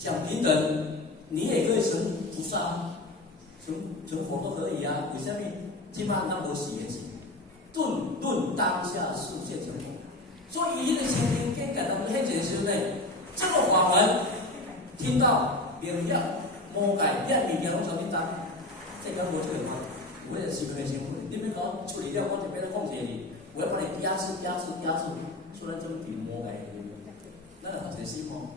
想平等，你也可以成菩萨啊，成佛都可以啊。为什么？起码那无实验性，论当下世界情况。所以伊的心灵跟感到很简单呢。这个法门听到明了，无改变物件拢怎么当？这跟我这个嘛，我也是可以辛苦。你别搞处理掉，我就别人控制你，我要把你压制，出来这么比无改的，那好真心哦。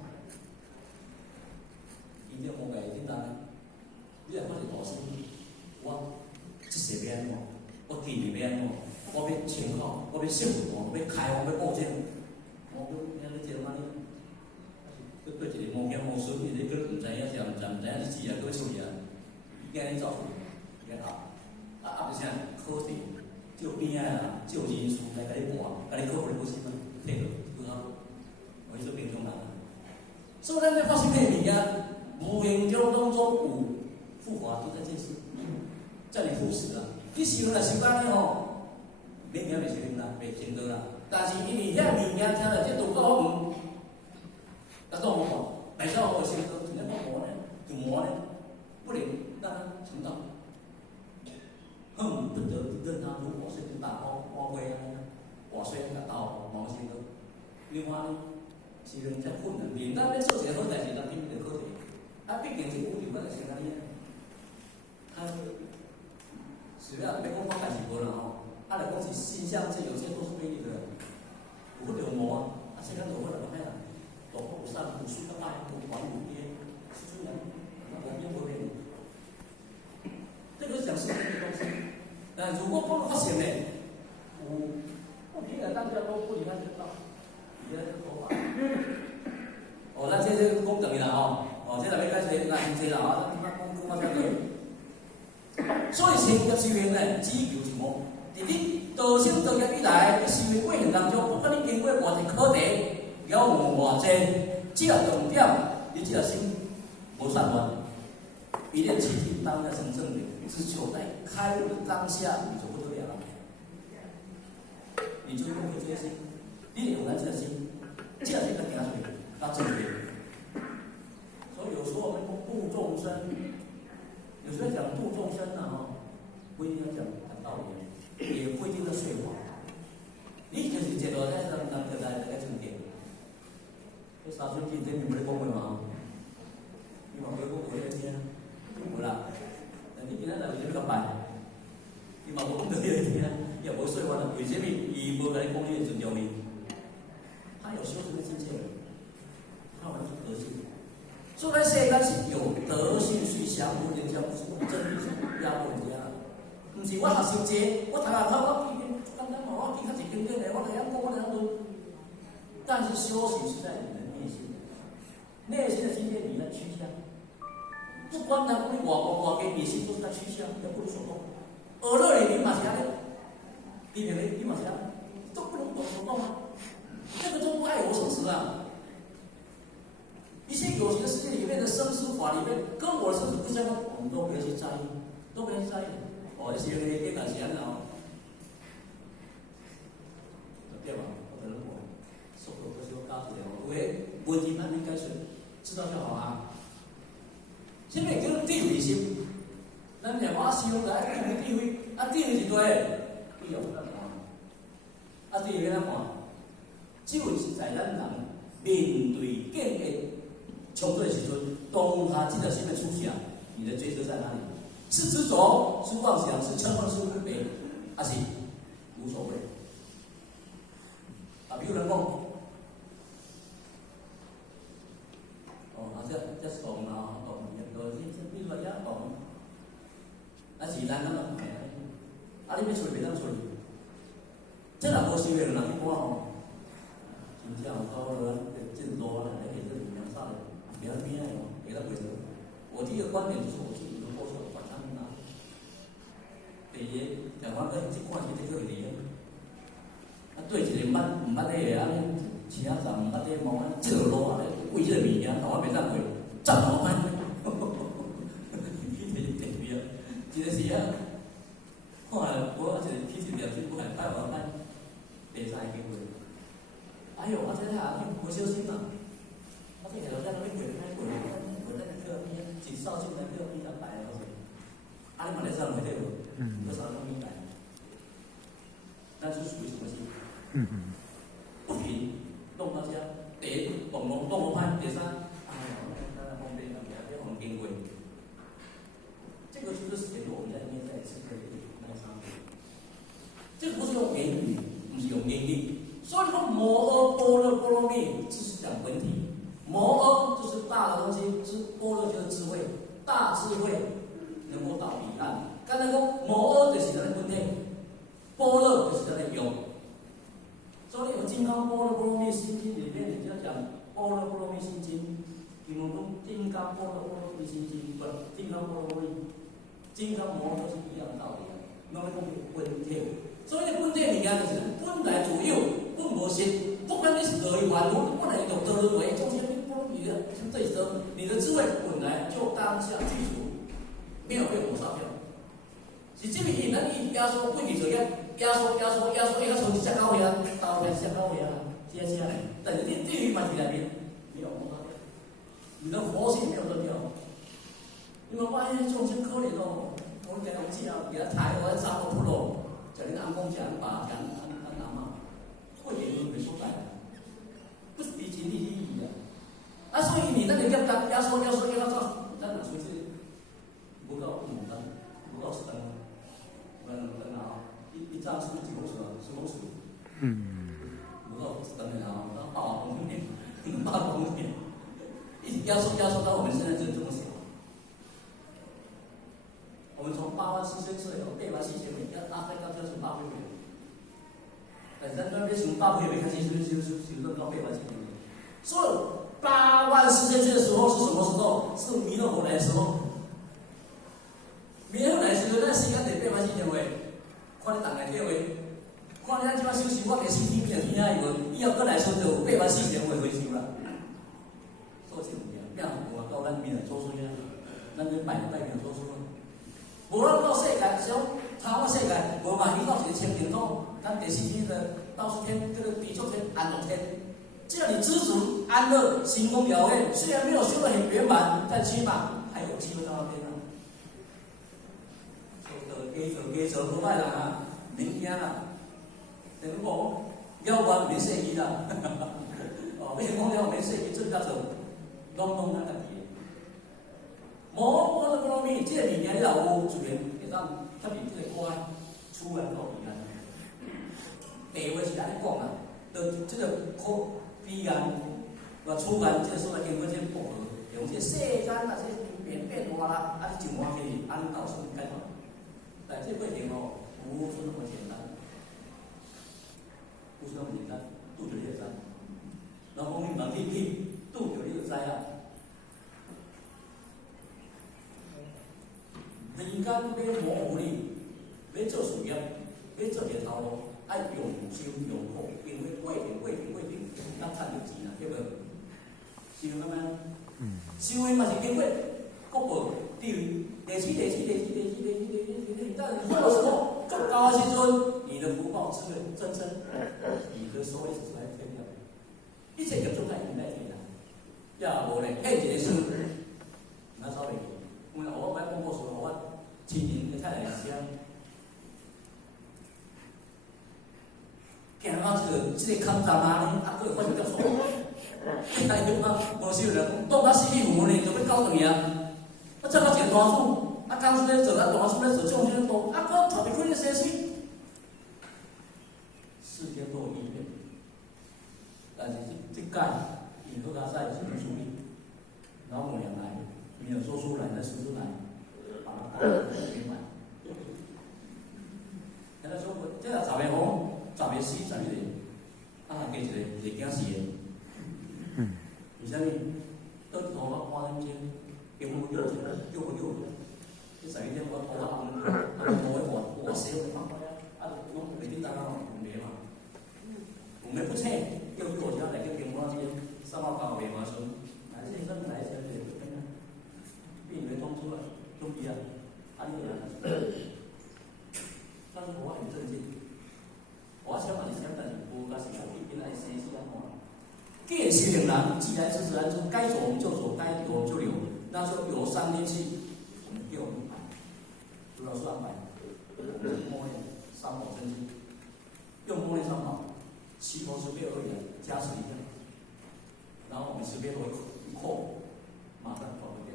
伊这无改听当，你若我是大师，我这些边哦，我地里边哦，我要清好，我要幸福，我要开放，要保证，我要你知道吗？对一个无惊无损，你个唔知影是唔知影是字啊，个处理啊，伊今日走，伊个压一声考试，借边啊，借人数来甲你博，甲你考互你不信吗？退落，好好，我去做兵中人。所以咱咧发生咩物件，无形中当中有富华都在这事，叫你护持啊。你修啦修安尼吼，免名袂成功啦，袂成功啦。但是因为遐物件听了这道高唔。那到我讲，摆上我心中，怎么磨呢？怎么磨呢？不能让它成道，恨不得任他如火似大刀，花灰啊，瓦碎个刀毛线个。另外呢，是人在困难面，咱要做一个好代志，咱必须得考虑。啊，毕竟是有条款的先安尼。他只要别讲我代志无啦吼，啊来讲是现象，这有些都是魅力的，有不得磨啊，现在有不得买啦。道不善，不书的爱，不还无爹，是这样，那我并不认。这个是讲世间的东西。但如果不发现呢，不平等，大家都不理他这个道，理他这个佛法。哦，那这是功德的啦哦，这来要开始那先啦啊，那讲这个。所以成就修行呢，只求什么？在你道生道业以来，你修行过程当中，不管你经过偌济考题。了无偌济，这个重点，你这个心无散乱，一念起心当下成正理，只求在开悟的当下，你就不得了了。你就用这些心，你有了这个心，这样一个行出来，它正确。所以有时候我们度众生，有时候讲度众生啊，不一定要讲道理，也不一定要说谎。你就是这个在让个在沉淀。这三岁之前你没得讲过嘛？你嘛没讲过这些，无啦。但你今仔来有啥物个办？你嘛无讲到这些，也无说话了。为什么？伊无甲你讲你的尊重伊？他有修行的境界，他完全德性。所以世间是有德性去降服人家，不是用真理去压迫人家。唔是我学修这，我读下头我记简单嘛，我记较一经典的，我就样讲我就样论。但是修行是在你的内心，内心的境界你在趋向，不管他对我给你心都是在趋向，要不能所动。而乐你嘛是安尼，你认为你嘛是安尼，都不能动所动啊！这个都不爱我生死啊！一切有形的世界里面的生死法里面，跟我的生死不相关，我们都不要去在意，都不要去在意。哦，一些人给感情了，对吧？我可能我。受过这些告诉了我，喂，问题那应该是知道就好啊。现在叫地位心，咱讲我修来地位，啊地位是对，不用咱看，啊地位咱看，就是在咱人面对境界冲突的时阵，当下这条心的出现，你的追求在哪里？是执着，是妄想，是嗔恨，是分别，还是无所谓？啊，比如人讲。这动啦，动你说呀动，啊自然咱就啊你要处理袂当处理，这若无修行人一般吼，真正有到了进多了，而且这里面上的别人边哦，别人规则。我第一个观点就是我自己能够说反常啊，第一，台湾个这款是这个问题，啊对一个捌唔捌的个啊，其他人唔捌的毛啊，这个路啊，为这个物件，台湾袂当过。怎么办？真是啊！看我就是去一条去不海拜我拜，第三机会。哎呦，我这下不小心啦！我这下在那边过开过。来上来对不？多少都明白。那是属于什么心？不平，弄到这，第一，网络弄不派，第三，哎呀，那方便了，不要我们经过。这个就是给我们在内在是可以那个差别。这个不是用言语，不是用言语。所以说摩诃般若波罗蜜，这是讲本体。摩诃就是大的东西，般若就是智慧，大智慧能够到彼岸。刚才讲摩诃就是咱的本体，般若就是咱的用。所以有《金刚般若波罗蜜心经》里面，人家讲《般若波罗蜜心经》，你们讲《金刚般若波罗蜜心经》，不，《金刚般若波罗蜜》，金刚摩诃是一样的道理啊。那么讲本体，所以本体物件就是本来就有，本无实。不管你是何以万物，本来有得人为，中间波罗蜜的，这里说你的智慧本来就当下具足，没有被抹杀掉。是这边咱伊压缩规矩就压缩，从下高呀，到下高呀，下，但是地狱问题那边没有抹杀掉，你的活性没有断掉。你们发现众生可怜哦，我给他记啊，给他抬，我找个铺路，叫你安公讲把讲安拿嘛，会给你没说白的，不是离情离意的。啊，所以你那里压缩，那哪出去？不够不能不够是灯。灯啊，一张是几公尺啊？10公尺。不够是灯啊，那8公分，8公分，一直压缩到我们现在这么小。我们从84000次有84000米，要拉开到就是8倍米。但咱那边从8倍米开始就到84000米。所以84000次的时候是什么时候？是弥勒佛来的时候。弥勒来时，咱时间得84000位，看你当来对位，看你咱即摆修习，我给身体变天啊以后，以后过来说就有84000位回修啦。所以这物件，变我到咱面来做出去，咱去摆面做出。无论到世界，像台湾世界，无嘛遇到一个清净土，咱第四天的倒数天，这个地足天、安乐天，只要你知足、安乐、心功了愿，虽然没有修得很圆满，但起码还有机会到那边啊。加做不歹啦哈，免惊啦。等于讲了完免说伊啦，哦，免讲了免说伊，做甲做，拢咱家己。摩诃般若波罗蜜，这个物件你若有自然会当较面这个关出来到彼岸。地话是安尼讲啦，就这个可彼岸，出岸这个所谓经过这个薄荷，用这世间那些变化啦，啊，你就换去按道顺解脱。但这过程哦，不是那么简单，不是那么简单，拄着你就知。然后你问你拄着你就知啊。人间要磨有力，要做事业，要做一个头路，爱用心用苦，因为过程，咱赚到钱啦，对不？是安怎？收的嘛是经过国报地位，第四，但你做的时候更高的时阵，你的福报智慧增生，你的收益是来天的，一切就做在你来天啦。呀，无咧，迄一个事，那稍微。我买广告书，我亲人去太太时啊，行到这个坑站啊，啊，佫发生掉错，你大舅妈无收了，讲当到死里父母呢，就要搞断啊！我做到一个大厝，啊，工资咧做啊，大厝咧做，种啥多，啊，佫头皮开咧生死，世间都有因缘，但是这届以后他再怎么处理，老母娘来。没有说出来，再说出来，把它圆满。人家说，这个10月红、10月4、10月2，啊，加一个惊死的。为啥物？到头发花那些，给我又这10月天我头发红，我谁会放开呀？啊，我每天早上红眉嘛，红眉不清，又我家来个给我那些3号8号眉毛说，来先生来先生。并没装出来，都一样，安逸啊。但是我很震惊，我想把你想等我那是我一边来谁是安怎？既然是人，既然是自然中，该走我们就走，该留我们就留，那就有3天气，我们给我们排。主老师安排，默念三宝真经，用默念三宝，祈求慈悲而言加持一下，然后我们慈悲头一扣，马上转个变，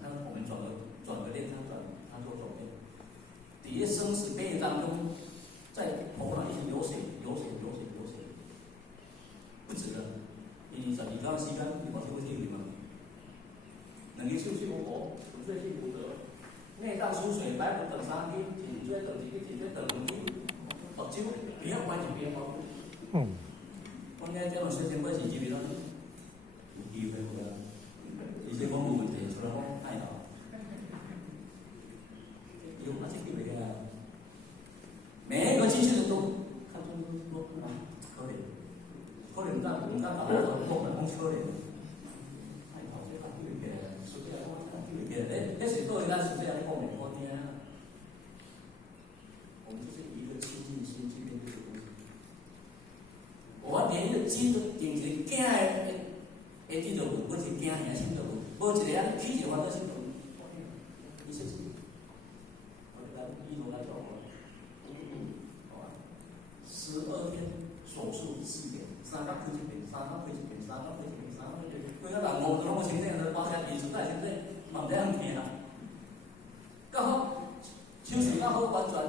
看我们转个念，他做转变。底下生死悲当中，在头脑一直流水，不止的。你12天时間，你冇睇過天嘛？能夠手手無無水氣無得，內當輸水，擺不等3天，頸椎等幾個頸椎等5天，目睭不要關住邊方。我今日講水晶杯是幾邊啦？有機會㗎，而且講冇問題，除了講愛到，有哪些機會㗎？每一個機器人都看中都可憐。可能唔敢打我都講可憐，係頭先發表嘅，屬於係發表嘅。你時都有單屬於係講明嗰啲啊。我們就是一個親近心去面對這個東西。我連個錢都定是驚的這種，我是驚遐心種，無一個遐起就話都心種。你說是？我就來一路來教我，12天手術4點。3角開一邊，3角開一邊，3角開一邊，3角開一邊。佢嗰人我我前陣子包隻電視帶先生問得咁見啊，剛好手術剛好完全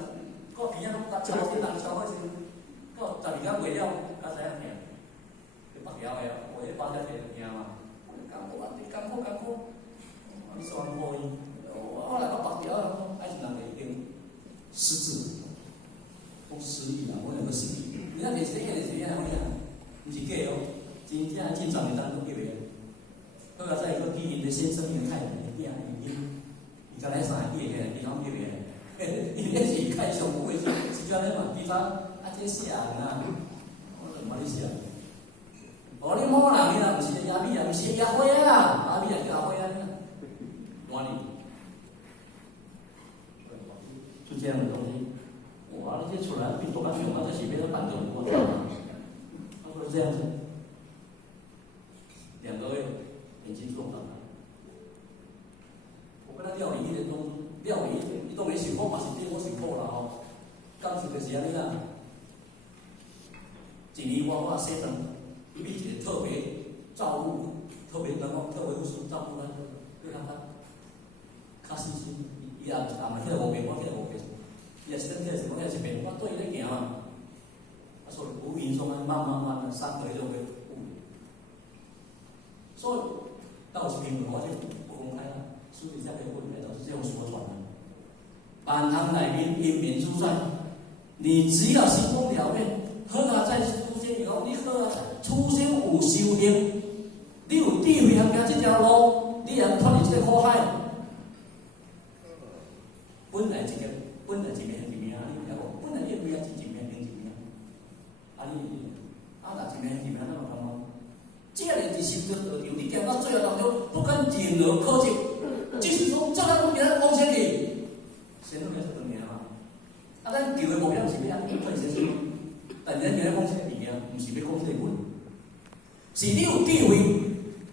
個邊啊都超啲人超開先，個12天未了，個使樣見？佢白了嘅，我一包隻電視見嘛，我艱苦啊，你艱苦，你說我無伊，我來個白了，愛是人哋已經失智，都失憶啦，我兩個失憶，你睇電視好呀。唔是假哦，真正正常嘅當中叫嘅。佢話真係個見嘅先生嘅太太嘅囝伊剛才3個月嘅，伊講叫嘅，伊那是開上會是叫你嘛？比方這寫人啊，我就唔好你寫。我你某人嘅啦，唔是亞美啊，唔是亞輝啊，亞美啊叫亞輝啊，哪裡？就這樣的東西，哇！那些出來比多個熊啊，這是別人辦的不過。是這樣子，2個月眼睛做唔到。我跟他料理一點你都沒想過嘛？是對我想過啦吼。當時就是安尼啦，一年我7頓，伊比一個特別照顧、特別護士照顧咱，對他較細心。伊也嘛起來5遍，我起來5遍，伊也身體是我起來1遍，我對伊咧行嘛。所以無名中慢慢3個月就會無名，所以到這邊我就不公開了，私底下可以問，都是這樣說傳的。bản堂內面因緣諸在，你只要心中了面，好啊，在出現以後，你好啊，出現有修行，你有智慧行行這條路，你也脫離這個苦海。本來一個很一命，你聽過？本來一命是一命。一命那麼幹嘛？這個是心中得有，你講到最後當中不跟任何科技，就是說叫他們給他奉獻你，先都沒是等年嘛。咱求的目標是咩啊？賺錢是，但人給他奉獻你啊，唔是要奉獻佢，是你有智慧，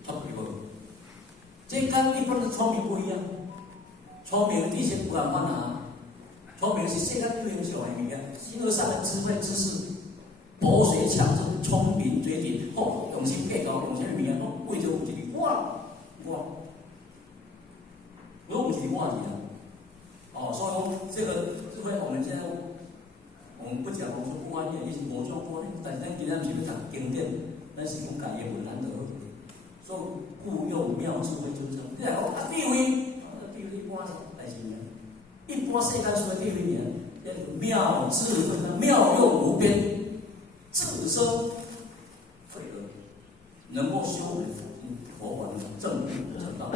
他不會。這跟一般的聰明不一樣，聰明的確不敢犯啊，聰明是世間最優秀的一個，形而上的智慧知識。博學強智，聰明絕頂，用心計較，用心明啊！為咗有一個我，如果不是我是啊，所以說這個智慧，我們現在我們不講我們說不安逸，也是某種觀念，但咱今天是要講經典，咱是講改業難得，所以故用妙智慧就稱。你來講啊，智慧，智慧一般來形容，一般世間說的智慧呢，叫做妙智慧，妙用無邊。自身慧德能夠修為佛法的正道，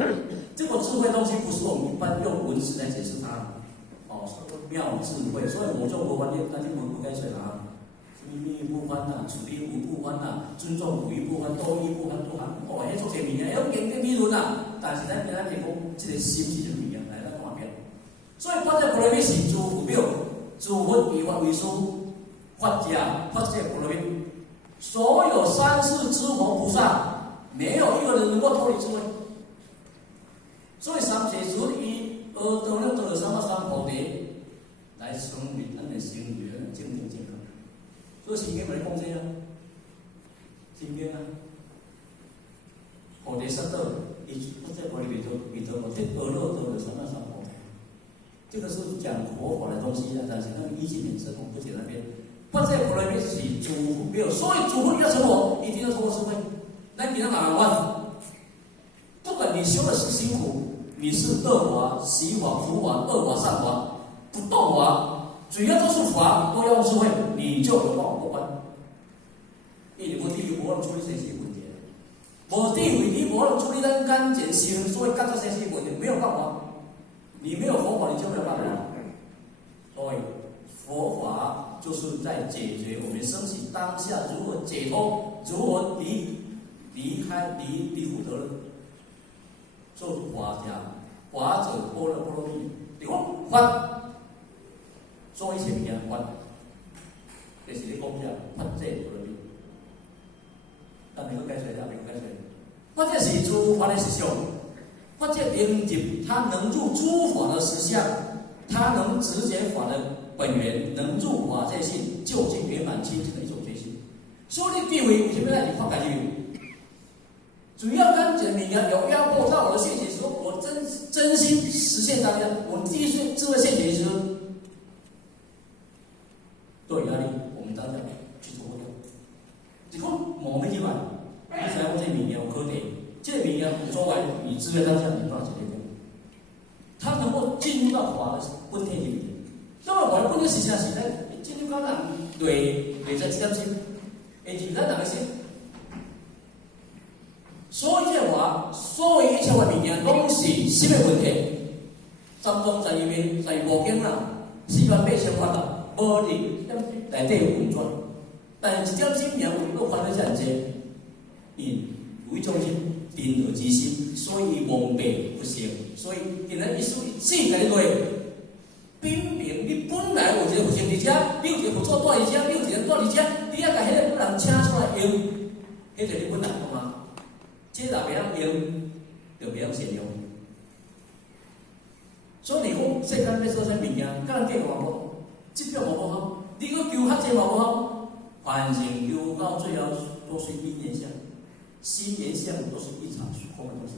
這個智慧東西不是我們一般用文字來解釋它，妙智慧。所以我做佛法念，那就不該說啦，密不歡呐，處理無不歡呐，尊重無一不歡，多一不歡都行。迄做些物件，有經典理論啊，但是咱今仔日講，這個心是什麼物件來咱看遍。所以發這菩提是諸佛表，諸佛以法為師。發界菩提，所有三世諸佛菩薩，沒有一個人能夠脫離智慧。所以三世尊以得了三藐三菩提，来成为咱的生活正正健康。所以圣经咪讲这啊，圣经啊，菩提萨埵，伊他在佛里面头这阿耨多罗三藐三菩提，这个是讲佛法的东西啊，但是那个依经衍生，我们不讲那边。佛在佛里面是主福没有，所以主福你要成佛，一定要通过智慧。那你要哪万？不管你修的是辛苦，你是恶法、习法、福法、恶法、善法、不动法，只要都是法，都要用智慧，你就有办法过关。因为无地位无能处理这些问题，无地位你无能处理咱眼前心所以感觉这些问题，没有办法。你没有佛法，你就没有办法。所以佛法就是在解决我们生死当下如何解脱，如何离开离苦得乐。做法家，法者般若波罗蜜，对吧？法，所以前面法，就是你讲啥，法者波罗蜜。但你个解释了，你个解释。法者是诸法的实相，法者明入，它能入诸法的实相，它能直解法的本源，能入法界性，究竟圆满清净的一种觉性。所以你地位，为什么让你法界有？主要跟这名言有压迫到我的现前时，我真心实现当下，我第一次智慧现前时，都有压力，我们当下去突破掉。结果我们去买，你才用这名言有可得，这名言做完，你智慧当下你多少钱掉？它能够进入到法的本体里面。那么法的本体实际上是在进入到咱对在这点心，进入到哪个心？所以这话，所有一切的名言，拢是心的问题。三宗在面，在无经啦，48,000法啦，无力内底有运转。但是一点心名有都烦恼真济，因有一种心定而之心，所以蒙蔽不成。所以现在意思四个类，明明你本来有一个佛性伫遮，你有一个佛祖住伫遮，你有一个住伫遮，你要甲迄个人请出来用，迄个你本来好吗？这若袂晓用，就袂晓善用。所以你讲世间要做啥物件，甲人计划无，质量无好，你搁求较济嘛无好，反正求到最后都是因缘相，心缘相都是一场虚空的东西。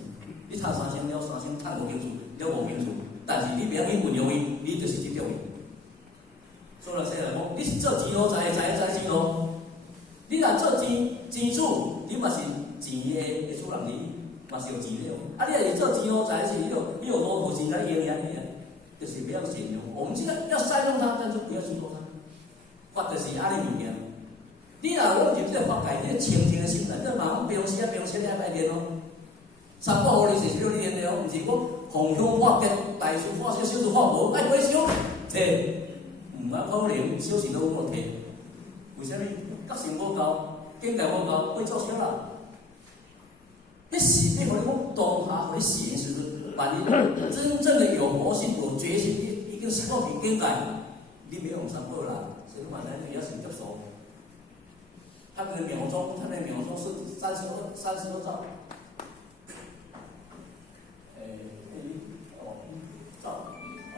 你读3声了3声，读无清楚，了无清楚，但是你袂晓去运用伊，你就是质量伊。所以说来讲，你是做钱路财钱路，你若做钱主，你嘛是。钱的主人哩，嘛是有钱的哦。啊，你若是做钱路财是，你有多少钱来营养你啊？就是不要善用。我们现在要善用它，但是不要去做它。法就是安尼物件。你若我就这个法界，你清净的心内，你慢慢不用写，不用写，你还练哦。三宝合理是叫你练的哦，毋是讲弘香法别，大事法小，小事法无，爱鬼烧，毋捌可能，小事都有摕。为虾米？觉性无够，境界无够，会做啥啦？那洗变，我们讲当下会显示，把你真正的有佛性、有觉性，已经是个境界，你没有三宝啦，所以嘛，咱就要先接受。他们的秒钟是32兆，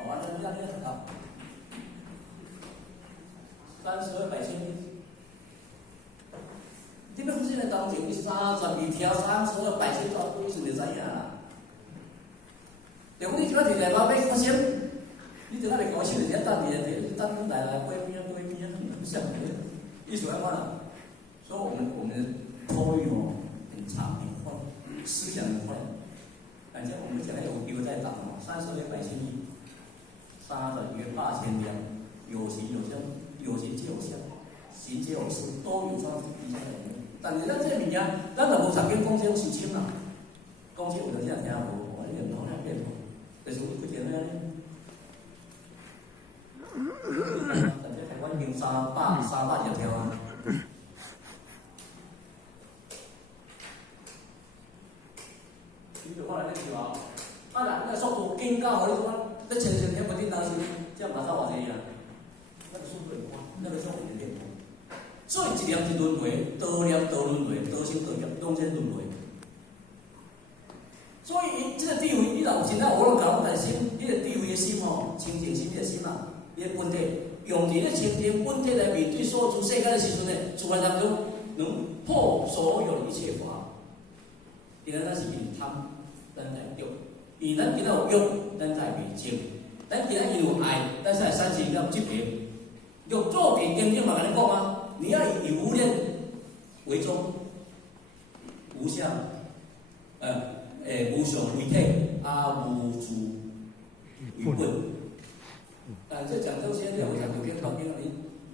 完了这样啊，32百千亿。你要现在当前32条32百千兆，意思就知影啦。如果你即摆伫内包买发现，你伫那里高兴人家等你，等来归边，不想的，意思安怎啦？所以我们口语哦很长很快，思想很快。反正我们现在有机会在讲哦，32百千亿，杀人约8000两，有形有相，有形皆有相，形皆有事，都有这样比较的。但是咱这物件，咱若无曾经讲这种事情啦，讲这有的这听无，我连头两遍无，就是有几件咧。但是台湾已经300条啊。你就看来这条啊，那个速度更加好，你看，这前天不定当时，这样马上往这样，那个速度很快，那个速度很快。所以一念一轮回，多念多轮回，多生多业，拢在轮回。所以这个地位，你若有真正有能搞咱心，你个地位的心哦，清净心的心啊，伊个本体，用伫咧清净本体来面对所有世界的时阵呢，自然当中能破所有一切法。因为咱是因贪，咱来欲；因咱今仔有欲，咱才会精；咱今仔因有爱，咱才会产生了执着。欲做别经典嘛，甲你讲啊，你要以无念为宗，无相，无常为体，无主为本。这讲这些了，我讲有篇考篇，你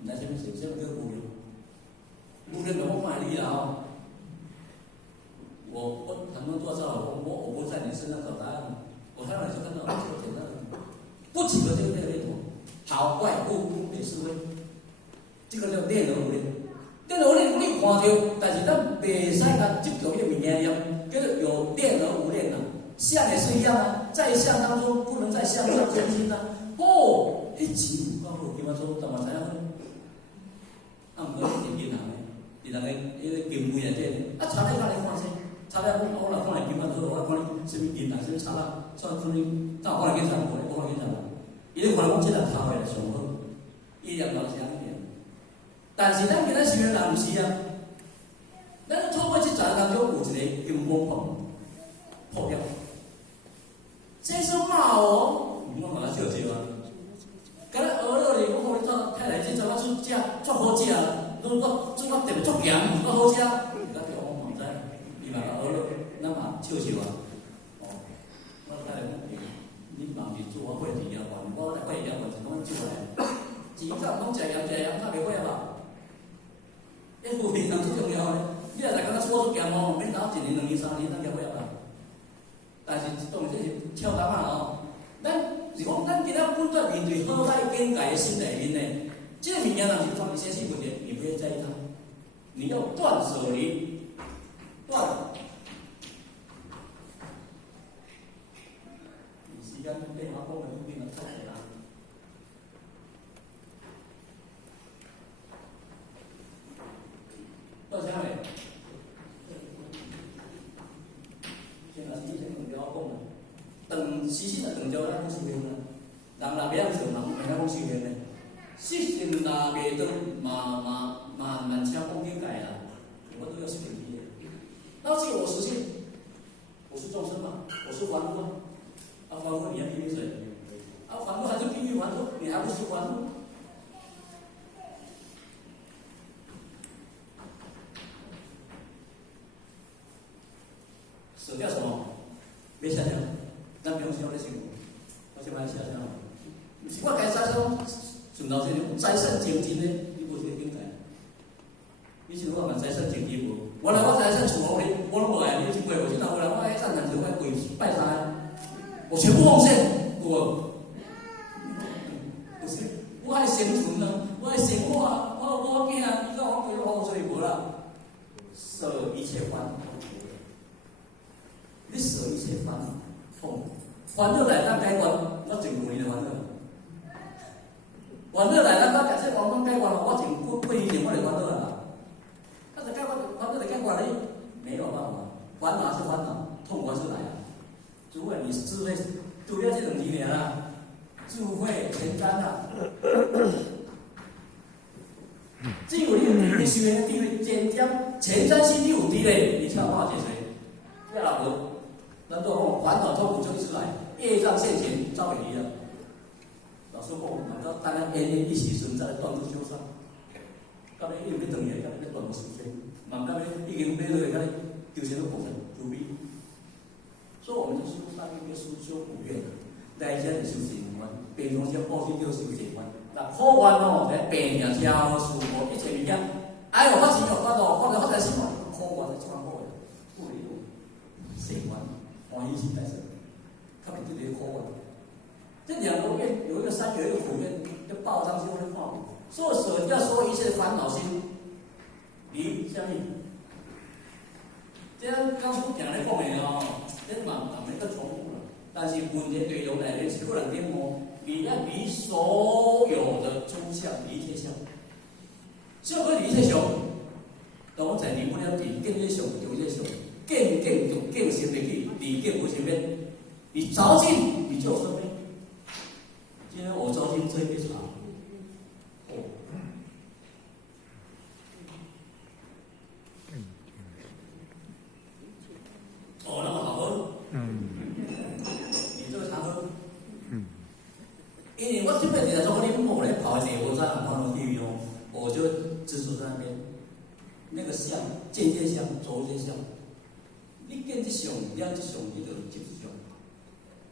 唔知什么是什么叫无念？无念怎么翻译啊？我他们多少我不在你身上找答案，我看到你就看到这个简单的，不几个这个念头，好坏不也是非，这个叫念而无念。念而无念，你看到，但是咱袂使甲执着迄个物件念，叫做有念而无念啊。相也是一样啊，在相当中不能在相上真心啊。哦，迄钱有够好，今仔做，但嘛知影好。啊，毋过是银行的，银行的迄个经费啊，这查来看来看先。查了我若看来金蛮好，我看你什么银行什么查啦，算看你，但我来检查无，我看检查啦。伊咧看我这人头的上好，伊也老是安尼。但是咱今仔是人毋是啊，咱透过这十当中有一个金光棚破掉，这是骂哦，我马上笑笑啊。敢若学了哩，我讲你做太来这做我出食，足好食啦，我特别足咸，足好食。那嘛笑笑啊！哦，我睇来你嘛是做我会治疗法，我来会治疗法是讲做来，钱甲拢食盐，较袂会吧？迄副平常最重要咧，你若来敢若说出咸哦，免等1年、2年、3年，咱就会吧？但是当然这是跳单啊哦，咱是讲咱今仔本在面对好歹境界的心里面呢，这个物件若是放一些细问题，你不要在意它，你要断舍离，断。时间变化功能变得太难。到啥嘞？现在是先两条功能，长时辰的长条咱讲修行啦，人若袂晓做，人袂晓讲修行嘞。实情若袂当，慢请讲境界啦，我都要是问题的。那是我实性，我是众生嘛，我是凡夫。啊，凡夫你要批评谁？啊，凡夫还是批评凡夫，你还不是凡夫？舍掉什么？没下降，咱不用想那些，我先把它下降。我该下降，顺道这种财产精进呢，你无这个境界。以前我嘛财产精进无，原来我财产厝屋里，我拢无爱，你去过无？现在回来我爱赞叹就爱跪拜山。我全部奉献，我不是，我爱生存啊，我爱生活啊，我囝啊，你讲我对我所以无啦，舍一切烦恼，你舍一切烦恼，痛，烦恼来咱解决，我真有你的烦恼，烦恼来咱假设我讲解决了，我真过以前我就烦恼啦，但是解决烦恼来解决你没有办法，烦恼是烦恼，痛苦是来啊。除非你是智慧，除了这种几年啦，智慧前瞻啦，只有你修行的地位前瞻性你有地位，你才有办法解决。要老婆，咱都讲烦恼痛苦就一出来，业障现前，招远离了。老师讲，难道单单一时存在，断不修善？到尾你有要等伊，到尾要断无时间，慢到尾已经买落去，到尾丢钱都补成除非。所以我们就修三愿，修五愿，来先是修解观，平常时报信就修解观。那好愿哦，在病呀、超事无一切物件，哎呦，我钱又发到，发在心嘛，好愿就算好个，不离路，解观，欢喜心在身，特别对这个好愿。这两个愿有一个三，有一个苦愿，就报章修的报。所以舍掉所有一切的烦恼心，离下面。这样刚才讲咧讲的哦。这慢慢个重复了，但是问题对用来的是不能颠覆，你要离所有的诸相离一切相，相可离一切相，当我在离不了离见一切相就一切相，见就见成袂去，离见不成变，你着进你就生命。今天我着进这一杯茶。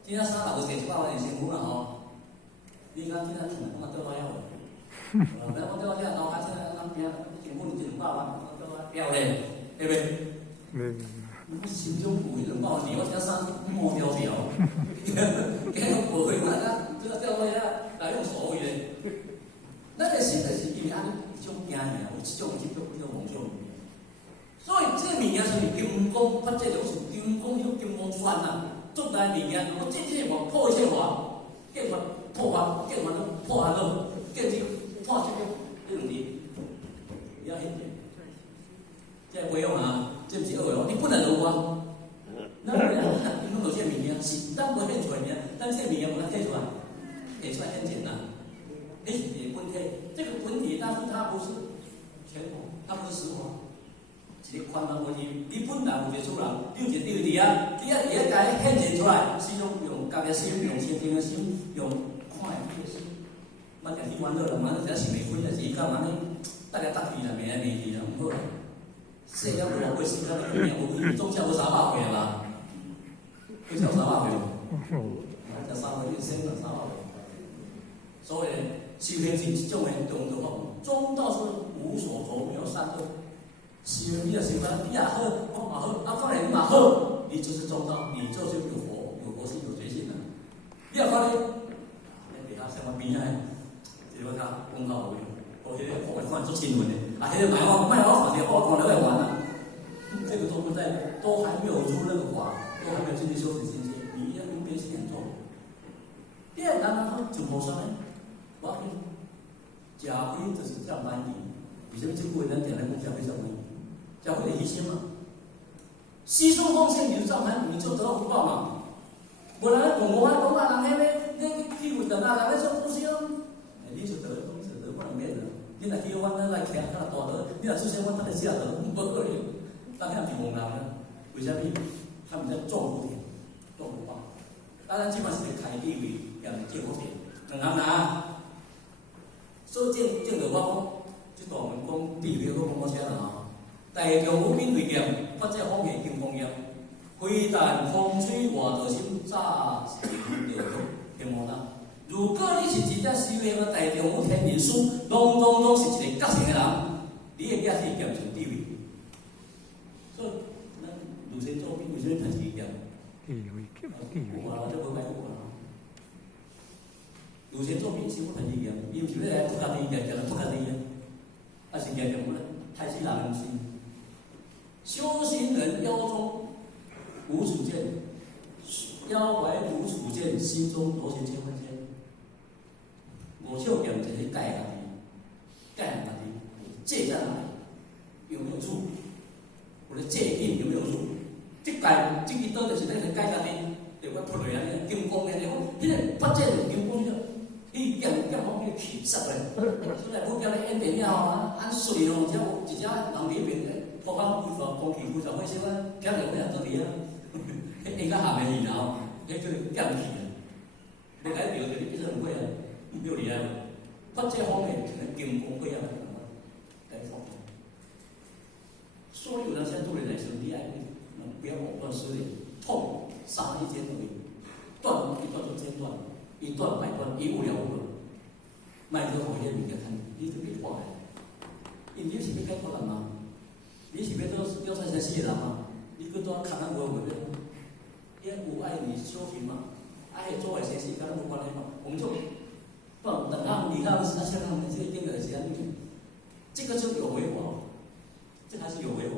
今仔300个100万的辛苦啦吼，你讲今仔钱我倒来了，不然我倒来老卡现在咱边辛苦200万，我倒来了嘞，对不对？我心中有200万钱，我今仔摸条条，给我回来啦，这个倒来啊，来用所谓的，咱个心就是因为安尼一种惊尔，有这种梦想。所以这物件就是金光发这就是金光有金光酸啊，重大物件，我渐渐往破些话，计划破坏，计划都破坏到，计划破这个这种的，要很简。这不用啊，这不是恶哦，你不能漏啊。那么你弄到这物件是当不现出来的，但这物件把它贴出来，贴出来很简单。你是本体，这个本体，但是它不是全部，它不是实话。一个宽容无义，你本来有一个主人，你有一个对敌啊，你啊甲伊显现出来，是用家己心，用清净的心，用看的心，莫家己玩乐了，嘛只是袂分，就是伊干嘛呢？大家搭去啦，袂去啦，唔好啦。细了不了过时间，有总超过300岁啦，有超300岁，才300岁，先到300岁。所以修行是这种的中道法，中道是无所求，没有善恶。修你的习惯，你也好，我嘛好，啊，反正你嘛好，你就是中道，你就是有佛性，有觉性的。你也发现，你底下什么边啊？这个他公道无用，我这个我看做新闻的，啊，这个卖我法的，我讲了来玩了，这个都不在，都还没有入那个法，都还没有进去修持境界，你要用别心眼做。第二，难道他就无啥呢？我讲，假亏就是叫难易，为什么这个人点来讲假亏叫难易？教会的牺牲嘛，牺牲奉献，你就造盘，你就得到福报嘛。不然我还讲啊，人那屁股等啊，人说不行，你就得东西得不能免的。你那结婚那来听，那大得，你那出现问他的下得，不可能。当然比我难了，为什么？他们在种福田，种福报。当然基本是开地位，要建福田，能难不难？所以建的话，就讲我们讲地位，讲我讲了啊。大丈夫面对剑，发这方面金光剑，非但风吹外道心，乍是流动天魔啦。如果你是真正修行个大丈夫天人师，拢是一个觉醒的人，你会也是剑上地位。所以，咱儒生做兵为什么谈是剑？我就无解过啦。儒生做兵是不谈是剑，伊毋是要来突家己剑，就突家己啊，啊是剑就无咧，太死人心。修行人腰中无主见，腰怀无主见，心中多情千万千。我就讲这些盖家己戒在哪里？有没有住？我的戒定有没有住？这盖这一刀就是那个盖家己，对我破来啊！金光的，迄个发这金光的，伊剑方面气色的，所以不叫你演电影哦，按水哦，只有一只人里面的。我讲伊说光气不就会少啊，减了不了多啲啊，应该下面去然后，你叫减气啊，你改表就你必须唔会啊，唔要厉害，发这方面金光会啊，改方面。所有人现在对你来说，你爱不要藕断丝连，痛杀一间而已，断一段就间断，一断百断，一无了无了。卖这个行业你看，你就别话的，你是要改过人吗？你是要算生死的人吗？你去多看看我会不会？因有爱你修行嘛，爱做坏些事跟他无关系嘛。我们就不等他们离开那些他们这一定的时间，这个就有违法，这还是有违法。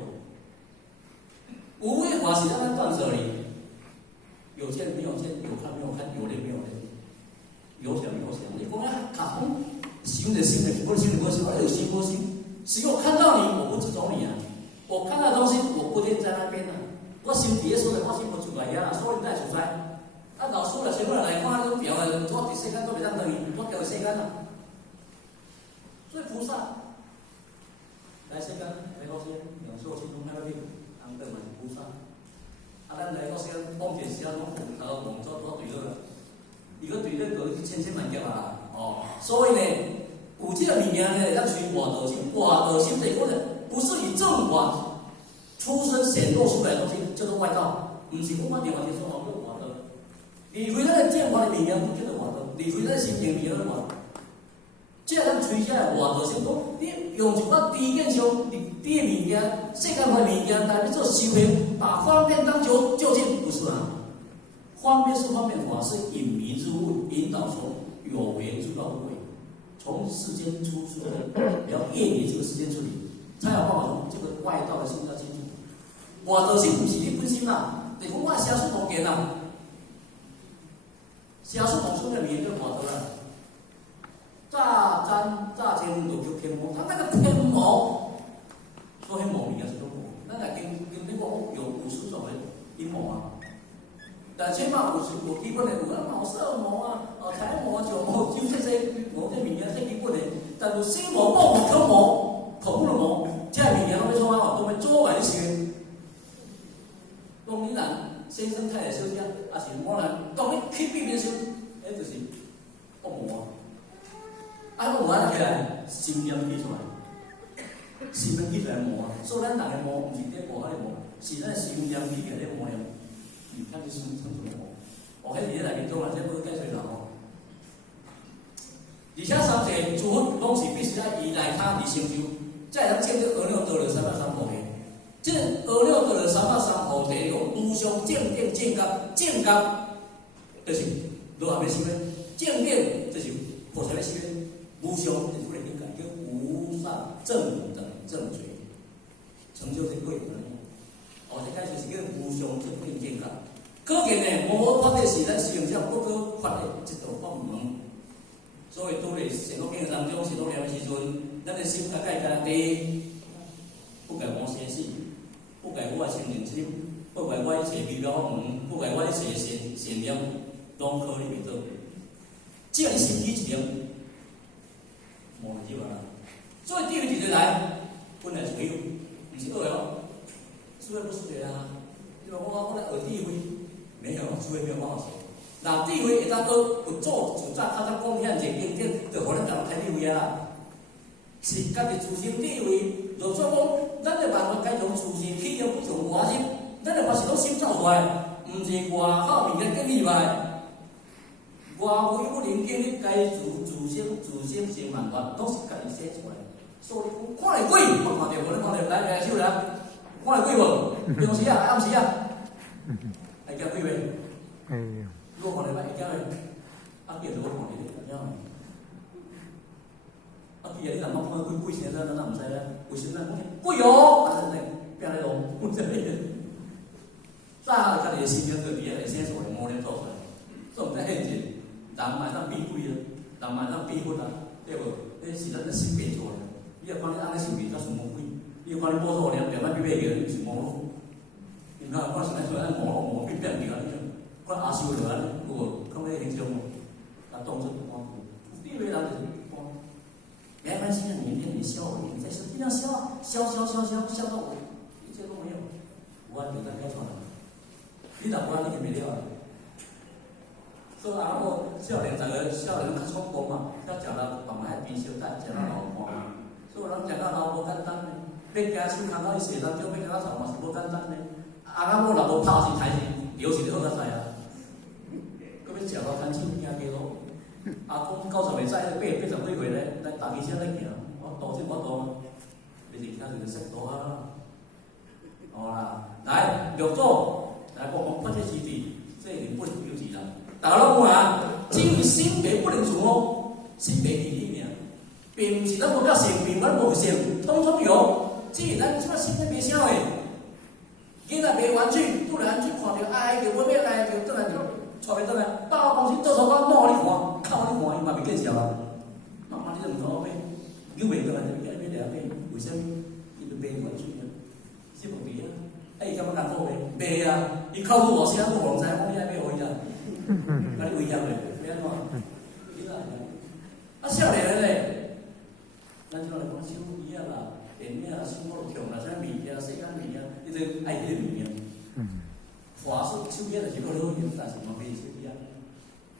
无违法是让他断舍离，有见没有见，有看没有看，有灵没有灵，有想没有想。你讲啊，卡空行的行的，不行的不行，有行不行？只有看到你，我不执着你啊。我看到东西，我不一定在那边啊。我心底说的，我心不出来呀，所以在出来。啊，老师了，谁过来看那种表啊？我伫世间都袂当等于，我叫世间啊。所以菩萨来世间来到世，两受心中快乐力，安得嘛是菩萨。啊，咱来到世间，方便时间拢然后工作多对了，伊个对了就千千万劫啊！哦，所以呢，有这个物件呢，要随外道心，外道心这个呢。不是以正法出生显露出来的东西，叫做外道。不是我电话听说好用我的，离开咱个正法的物件，不叫做外道；离开咱心灵物件，叫做外道。即个咱吹起来外道，是讲你用一寡低见上低的物件、世间法的物件来做修行，把方便当究竟，不是啊？方便是方便法，是引迷入悟，引导从有为入到无为，从世间出所以要业离这个世间出离，才有办法从这个外道的心要进入。外道性不是你本身啦，你讲我写书无见啦，写书无书的名叫外道啦。乍天就叫天魔，他那个天魔，说天魔名也是中国，那个跟那个有50种的阴谋啊。但起码有基本的有啊，茅舍魔啊、财魔、酒魔，就这些魔这名言最基本的。但是心魔、报魔、科魔、恐怖的魔，这名言都要创啊，都要做完学。当你人先生太太修家，也是某人当你去避免修，就是恶魔啊。啊，我起来，心念起出来，心念起出来魔啊！所以咱人的魔，唔是咧魔，迄个魔，是咱心念起来咧魔了。看你心清楚魔，我喺你内面中啊，这不是解水啦吼。而且三界诸佛拢是必须要依赖他而成就，才能证得阿耨多罗三藐三菩提。这阿耨多罗三藐三菩提有无上正定正觉，正觉就是罗汉要修的，正定就是菩萨要修的。无上就是不能境界，叫无上正等正觉，成就这贵人。这解就是叫无上正等境界。可见呢，无法的是咱修行者不可发的一道法门。所以拄咧成个经当中是讲了的时阵，咱的心较简第一，不改我邪事，不改我的清净心，不改我的邪微妙法门，不改我的邪善良，拢可以袂到。只要你心起一念。无问题啦，所以第二题就来，本来是有，不是恶哦，是会不是对啊？因为我来学智慧，没有智慧没有办法学。那智慧会当做有做自早较早贡献一个经典，就互咱大家开智慧啦。是家己自身智慧，就说讲，咱的办法该从自身起了不从外心，咱的法是拢心造出来，唔是外口物件建立来。外围不能建立该自身成万法，都是家己写出来。所以看会鬼，我看到无？你看到来手来，看会鬼无？平时啊，暗时啊，会惊鬼未？如果看到会惊未？啊，别着我看到你怎样？啊，其实你若冇看到鬼先生，咱唔知咧。为什么咱讲鬼哦？啊，真变来咯，真係。早家己的心情就伫个写出来，磨练做出来，这唔在现前。人嘛当避鬼啊，人嘛当避佛啊，对无？这是咱的心变做的。你要看你安尼受气，才是魔鬼；你要看你摸错了，表面比别个，你是魔路。你看，我现在做咱魔变变个，看阿修罗安，有无？看那形象无？啊，动作不光顾，你以为人就是光？没关系啊，明天你笑我，你再笑，尽量笑，笑到我一切都没有，我就在开创了。你若不然你就没了。所以啊，我少年较聪明嘛，较食了慢慢爱变小蛋，食了老干嘛。所以人食到老无简单呢，要加手空到伊洗咱，叫要加臭嘛是无简单呢。啊，我若无拍是台是流是好较知啊。搁要食到贪钱惊鸡咯。啊，讲90岁仔80几岁咧，咱大机车咧行，我多少我多，你是听就是识多啊。好啦，来六组，来我发这时地，这能不能有钱啦？大家拢有啊，只有心病不能自我，心病而已尔，并唔是咱无叫生病，咱无生，统统有。只是咱即摆心咧袂晓诶，囡仔袂玩具，突然去看到爱着，我要爱着，转来就带袂转来，爸爸公司做错我骂你看，靠你看，伊嘛袂见笑啊。妈妈你都唔好买，又袂转来就要掠买，为什么？伊就买玩具啊，是无对啊。伊敢要艰苦袂？袂啊，伊靠住我声，我唔知，我你爱买互伊啊。甲你威胁嘞，要安怎？你哪会？啊，少年人嘞，咱即个来讲手机啊啦、电影啊、手机强啦，啥物件、世间物件，你都爱迄个物件。话说手机就是好用，但是嘛袂手机啊。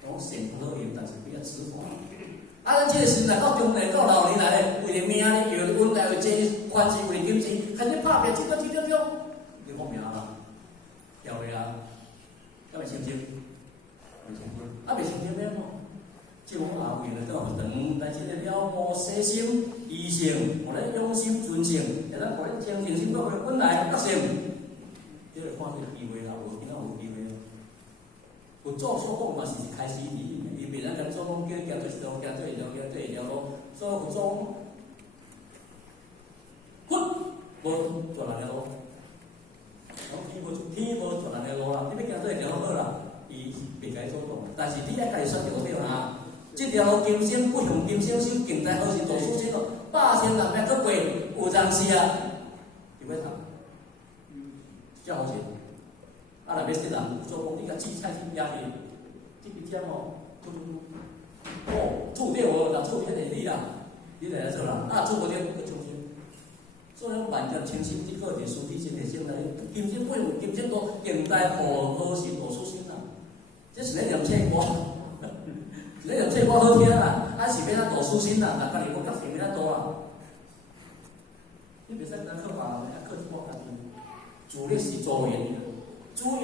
讲线不好用，但是比较直滑。啊，咱即个时代到中年到老年来嘞，为了命咧，为了稳定，为钱关系，为了金钱，开始拍拼，这你讲命啦，晓袂啊？敢会成真？未清楚，未清楚免哦。即我阿为了做长，但是咧了无细心、疑性，互咧用心、尊敬，会当互咧精进心，到本来德性，即个看到机会啦，有今仔有机会。有做小讲嘛是开始伊袂当甲做讲叫行做一条，行做一条，行做一条路，所以有做无做人个路，天无做人个路啦，你要行做一条好啦，伊袂甲伊做动，但是你爱家己选择就对啦。这条路今生不向今生修，近代好是读书先咯，百千人命去过，有当时啊，就要读，遮好势。啊，若要识人做讲，你甲煮菜去压去，这笔钱哦，厝对无，人厝迄个你啦，你来做人，啊，厝无对，去重新。所以万劫清心，这个是书体真个先来，今生不向今生都近代好是读书先啦，这是咧念册歌。你就这歌好听啦，啊是要咱读书心啦，但家己我觉性要咱多啦。你袂使咱靠别人，要靠我家己。主力是助人，主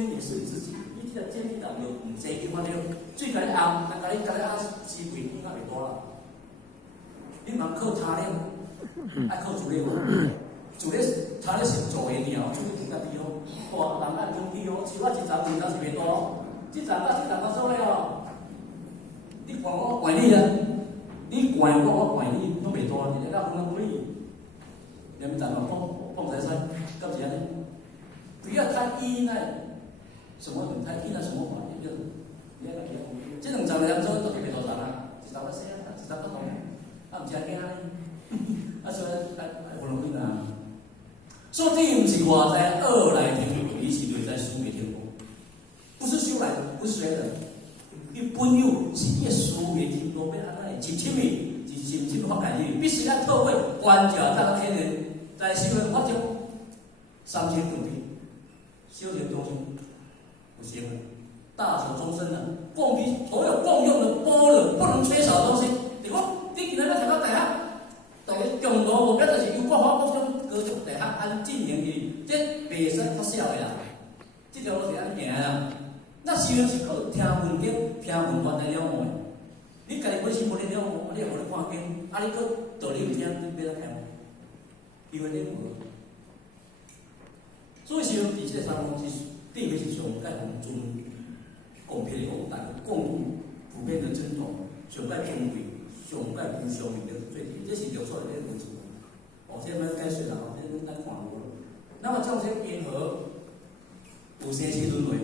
因也是你自己。你这个建立人就唔济叫法了，水甲你暗，但甲你暗思维应该袂多啦。你茫靠他人，爱靠主力无？主力他咧是助人尔，主力家己哦，哇，人爱中意哦，像我一站2站是袂多咯，一站到1站到做了。你管我管你啊！你管我管你，都袂多，你来分分可以。你们怎么碰财山？干啥呢？不要太依赖什么，太依赖什么法律，就你要记住，这2站2做都袂多站啊，1站到4，1站到2，啊唔正惊呢，啊所以不容易啊。所以第一不是外在恶来天赋，你是内在输给天赋，不是修来的，不是学的。你本有是你的思维天赋，要安怎一深的，是深深发展你，必须要透过观察他的天然，在修的发展3千问题，修行中心有学问，大求众生啊，共比所有共用的般若不能缺少的东西。你讲你今日咧读到大学，大家中途目标就是有国法高中高中大学按进行的，这袂使发笑的啦，这条路是安行啦。那修行是靠听文经、听文法来了悟的。你家己本身无咧了悟，你也无咧看经，啊，你搁道理唔听，你要怎听？因为你无。所以修行伫这3方面，第一个是上界宏尊，公平的公大共度普遍的尊重，上界尊贵，上界无上名的最低，这是留出来的文字。哦，这么解释啦，这咱看无。那么众生因何有生死轮回？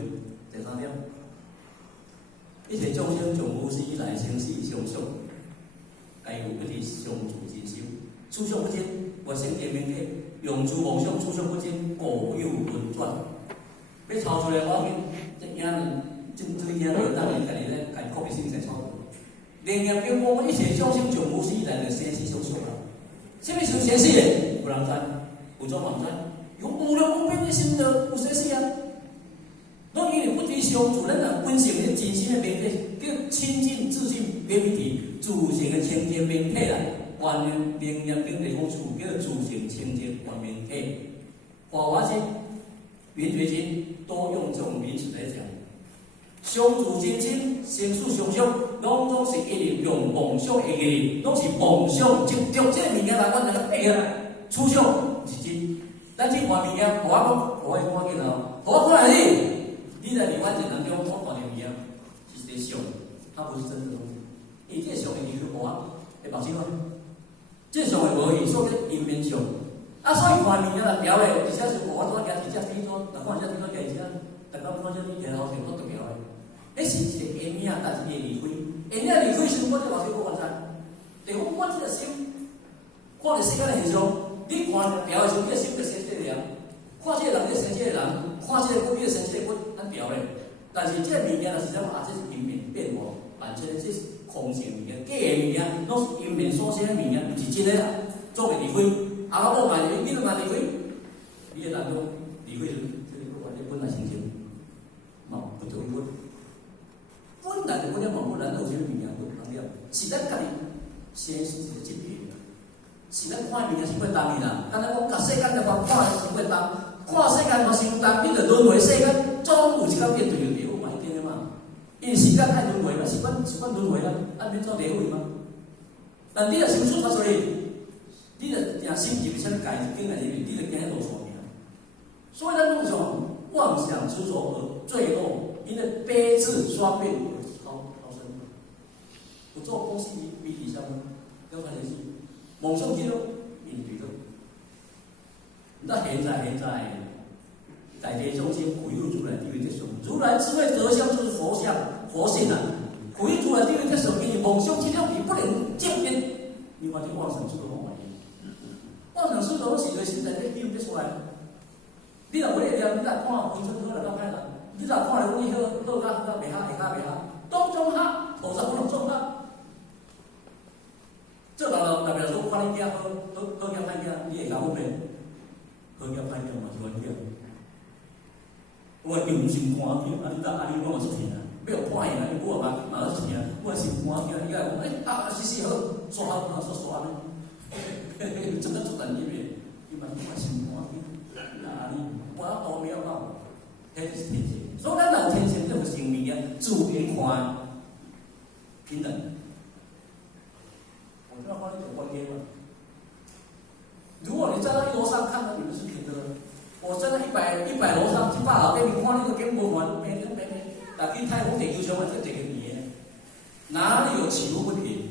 第3点，一切众生从无始以来生死相续，该有一体相助进修，处相不尽，我成见明体，永驻妄想，处相不尽，果有轮转。要抄出来，我这影这影人当然家己咧，家己科学性在抄。楞严经讲，一切众生从无始以来的生死相续啦。什么是生死嘞？有人知，有种人知，有无量无边的心得有生死啊。拢因为不追求自咱人本性的真心的明体，叫清净自信明体，自性的清净明体啦。原楞严经的讲处叫自性清净光明体。华华经、圆觉经都用这种名词来讲。相助真心，生死相续，拢总是一定用梦想的义，拢是梦想执着这物件来阮来背啦。处相是真，咱去看物件，互我讲，互我看见咯，互我看来你。你在另外一人中，我看到一样，是一个相，它不是真的东西。伊这相的意思，我会放心吗？这相的无意，所以因缘相。啊，所以看物件来调的，而且是我做家己只天做，但看只天做家己只，但讲看只你家好像我都调的。迄是一个缘影，但是伊离开，缘影离开时，我这老师我观察，就讲我这个心，看着世间的现象，你看调的时候，你的心就生这个样。看这个人，就生这个人；看这个骨，就生这个骨，咱调嘞。但是这个物件是什么？这是因缘变化，而且这是空性物件，假的物件，拢是因缘所生的物件，不是真的啦。做袂离开，阿老母嘛离开，你都嘛离开，你的当中离开就是不管你本来心情，嘛不同本，本来就本来嘛，本来有些物件不同了，是咱家己先是一个级别，是咱看物件是过当的啦。刚才讲甲世间的话看是过当。看世间嘛是有当，你着轮回世间，总有一天面对就对，嘛一定的嘛。因为时间爱轮回嘛，习惯轮回啊，按免做轮回嘛。但你若想出法所以，你若定心入啥物界境内里面，你就惊迄路错命。所以咱讲上妄想执着而坠落，因为悲智双变而超生。不做公司比底下吗？要看的是梦想之路面对到。那现在。大家中心培育出来地位特殊，如来智慧德相就是佛相、佛性啊。培育出来地位特殊，因为梦想这种你不能渐变，你完全妄想出个方法。妄想出个是对现在你比不出来。你若每日念，你若看青春好，就较歹啦。你若看了讲伊好甲袂好，会较，当中好，菩萨不能做啦。这代表说看你囝好囝歹囝，你会搞分辨？好囝歹囝嘛是冤囝。我用心看见，你讲我出现啊，要看伊啊，我嘛出现，我心看见，伊讲是好，刷呢，真个做难啲咩？伊嘛我心看见，我多秒到，迄是天性。所以咱人天性这个生命啊，自然看平等。我这样帮你讲观念嘛。如果你站在一楼上看到你们是平的。我站在100楼上，100楼给你看那个根本完，没，打去太空地球上，这个年，哪里有起伏不平？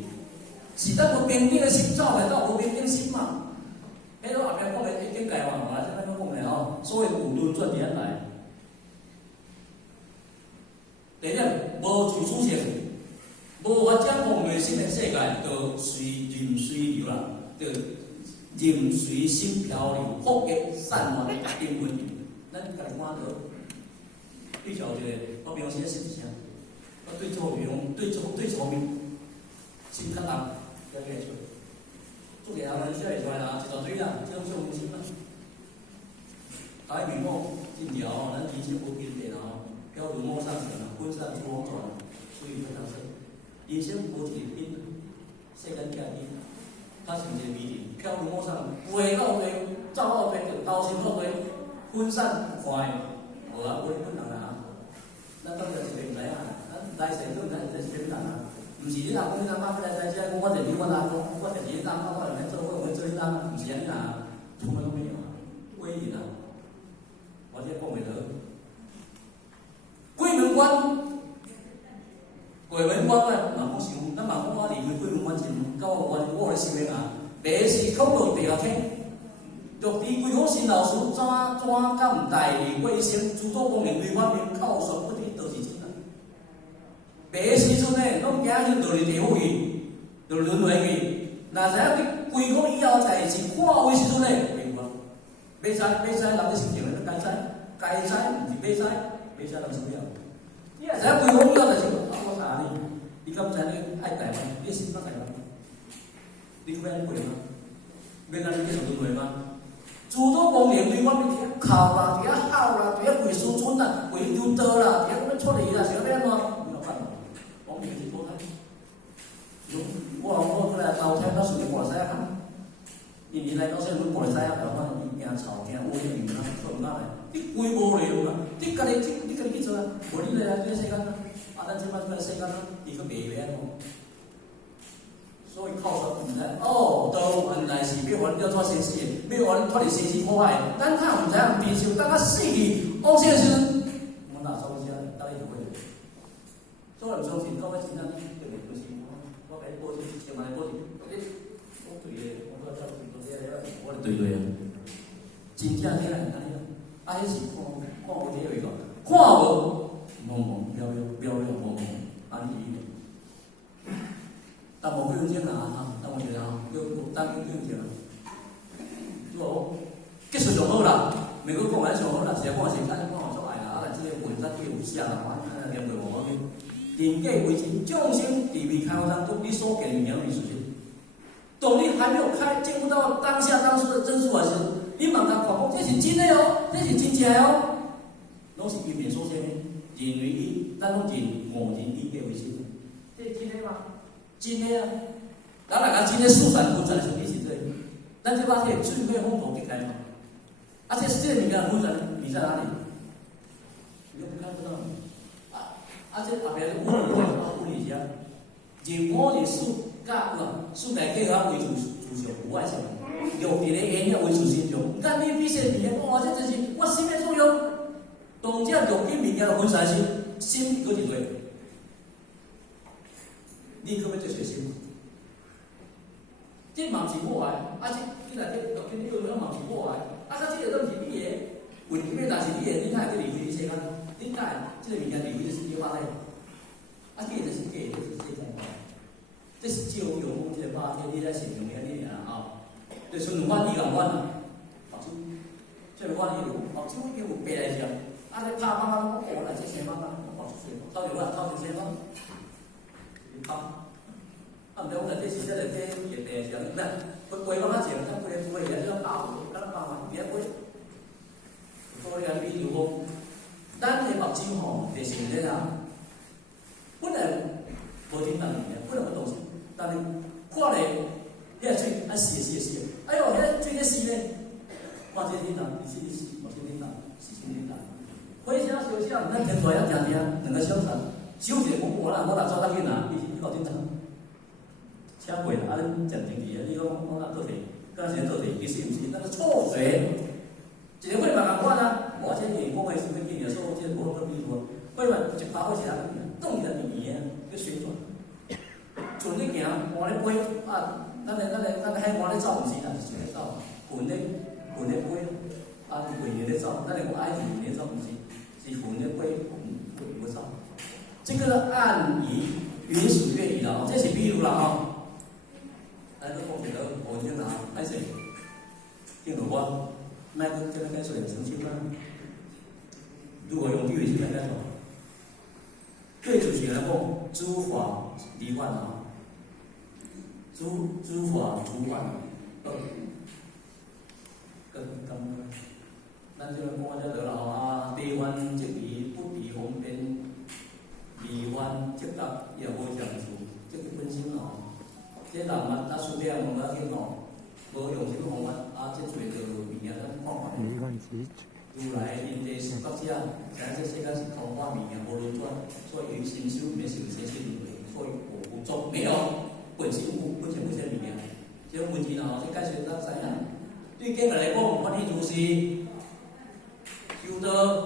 是咱无平等的心造来到无平等心嘛？迄个后面讲的已经改完了，现在讲的吼，所谓五轮转点来。第一，无自主性，无法掌控内心的世界，就任随流啦，就。任随心漂流，福业散乱根本。咱家己看到，对照一个，我描写是啥？我对错明，对错明，心较重，写袂出。做个后人写袂出来啦，一大堆啦，这种错明心啦。台面我真条吼，咱以前无经典吼，漂如陌上尘，分散出风转，所以非常深。人生无一个品，世间假品。它是一个迷离，漂如陌上，飞到飞，走到飞，就高兴到飞，分散快，无啊，我本人啊，咱当然是袂知啊，咱来世都咱是本人啊，毋是你若讲你阿妈要来在遮，讲我就是我阿公，我就是你阿妈，我来做，我做你阿，毋是安尼啊，从来都没有啊，归隐啊，我这讲袂得，鬼门关。鬼门关啊，嘛讲想，咱嘛讲我离开鬼门关前，到我咧想啊，第一是考到第二天，玉帝规好新老师怎敢代理卫生，诸多功能对方面靠选不定都是真啊。第一时阵呢，拢惊伊落去地狱去，落轮回去。若知影你规个以后代志看为时阵呢，袂管，袂使，人咧心情咧该知，毋是袂使，人受了。你若知影规个以后代志。我答你，你敢知你爱台湾？你心哪台湾？你要安回吗？要安尼继续轮回吗？诸多功能对方面伫遐哭啦，伫遐喊啦，伫遐跪师尊啦，跪牛刀啦，伫遐要出嚟啦，想要安怎？没有办法，我们去投胎。我过来投胎，到时候我使啊，因为来到时阵我使啊，台湾伊惊吵惊乌烟瘴气，做唔到嘞。你规无聊啊？你家己去做啊？无你来这个世间啊？咱即摆世间伊个袂安哦，所以靠说毋知哦，都原来是要还要脱生死的，要还脱离生死苦海。咱较毋知影变修，等到死去往生时阵，我哪相信当然就会。所以毋相信，到尾真正对袂不是，我甲你保证，1000万保证，我对的，我对我对对啊，真正你来安尼啊，啊，迄是看有这位个，看无。茫茫渺茫，安逸。但无几分钟啊，但我觉得啊，要等几分钟啊。我技术上好啦，美国讲完上好啦，是讲是咱讲出来啦，啊，这个文章叫有写啦，反正念过无要紧。人格为真，众生地位开发当中，你所给的苗语事情，当你还没有进入到当下当初的真实的时候，你慢慢看讲，这是真的哦，这是真正的哦，拢是避免所见的。人为一，咱拢人无人以格为真，这是真的吗？真的啊！咱大家真的速战分战是你是这，咱这把这最会风头给开嘛？这世界里面的分战，你在哪里？你都看不到。这后壁物理下，任何一事甲世界计划为自上有爱上，用伫咧原了为自身上。但你比先伫哇，这就是我心的作用。当这用紧物件分散时，心搁一对，你可要做小心。这嘛是我的，这你内底录紧你嘛是我的，这个都是你的，为什么？但是你的，你哪会离开世间？你哪会这个物件离开世界法呢？这个就是假，这是世间法。这是照用这个法，你在形容安尼啊？对，顺反义共反啊。目睭，这个反义目睭已经有白来着，你拍我来这些嘛，我出水，透着我透着些嘛，你拍。唔对，我来这是这个这热地上，咩？佢背我较前，佢背背嘢，你打我，打嘛，别背。所以啊，比如讲，咱嘅目睭吼，就是这样，本来无点当嘅，本来个东西，但是看咧，遐水啊死，哎哟，遐水咧死咧，看这点当，是死，无这点当，是点当。火车烧烧，咱天台啊，定定两个小时，烧一个我啦做得紧啊，你搞点当。车过啦，你暂停去啊！你讲我倒退，刚才倒退，其实毋是，那个错水，一个会慢慢管啊。我这年讲的是要紧的，所以我这无咁比如，会慢一拍或是哪个动的圆啊，去旋转。像你行，换咧飞啊，咱海换咧走，毋是啦，是像咧走，混咧飞啊，是圆咧走，咱来讲爱是圆咧走，毋是，是混咧飞，不走。这个按允许愿意啦，这是比如啦吼。咱都讲起来，我先拿歹势，听到我，卖个这个解说有澄清啦。如果用地位去来解说，对主席来讲，诸法离幻啊，诸法除幻，跟咱就讲这个啊，离幻即离，不离方便，离幻即得也无相处，这个本身哦。这人啊，输掉我们去吼，无用这个方法，这做着物件咱看法。如来因地是国者，咱这世界是空话物件无轮转，所以心修没受这些轮回，所以无作没有本身无本身无这物件。这种问题呢，这解释咱知影。对今日来讲，法理如是，修道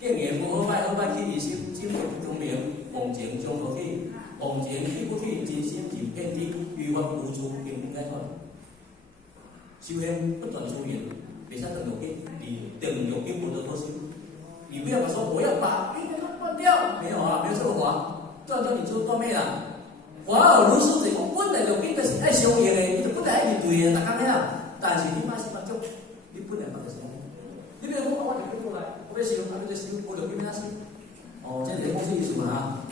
敬业无好歹去心，心不通明，忘情将何起？忘情去不去，真心尽遍地，于法无处，并不解脱。修行不断出现，别下等落去，你等有根本的东西。你不要说我要把运动断掉，没有啊，没有这个话，断掉你就断灭了。反而如是者，我本来就应该是爱修行的，你就本来爱对的，哪讲呀？但是你马是把就，你本来把它修，你别讲我就过来，我要修，我要修，我就跟他修。哦，这是公司意思嘛？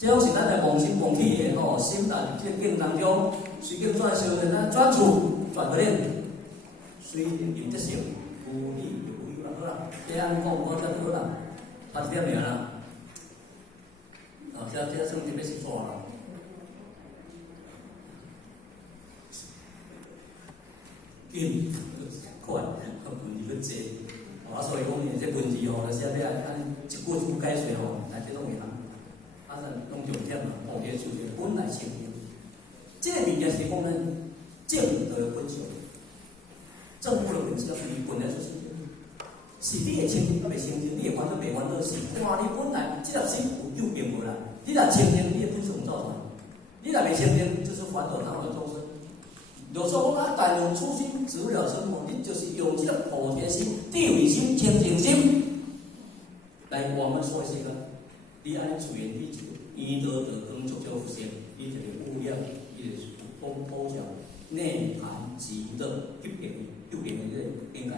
这种是咱来忘心忘气的吼，心在这境当中，随境转修的，咱专处转合练，随应得性，无理无有啦，好啦，这样讲我才好啦，他这样啦，这算特别是错啦。紧快，问题要济，所以讲呢，这问题吼，就是要按一句解说吼，来这种银行。拢重点嘛，后边就是本来清净。这个物件是讲咱正德本性，正悟的本性是伊本来就是清净，是你的清净，未清净，你的烦恼未烦恼，是看你本来这粒心有救变无啦。你若清净，你的本性造出来；你若未清净，就是烦恼恼的众生。有时候讲但用初心直了生活，你就是用这个菩提心、地位心、清净心来我们说这个。你爱自然你就圆道的工作就实现，你就污染，你就是普照内涵自的急变的这个应该。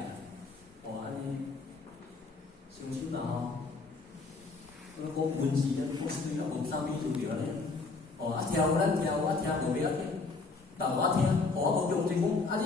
哦，安尼相信啦吼。我讲文字啊，讲水啊，文章比就着咧。哦，跳咱跳，我听无要紧，但我听，我无用就讲，你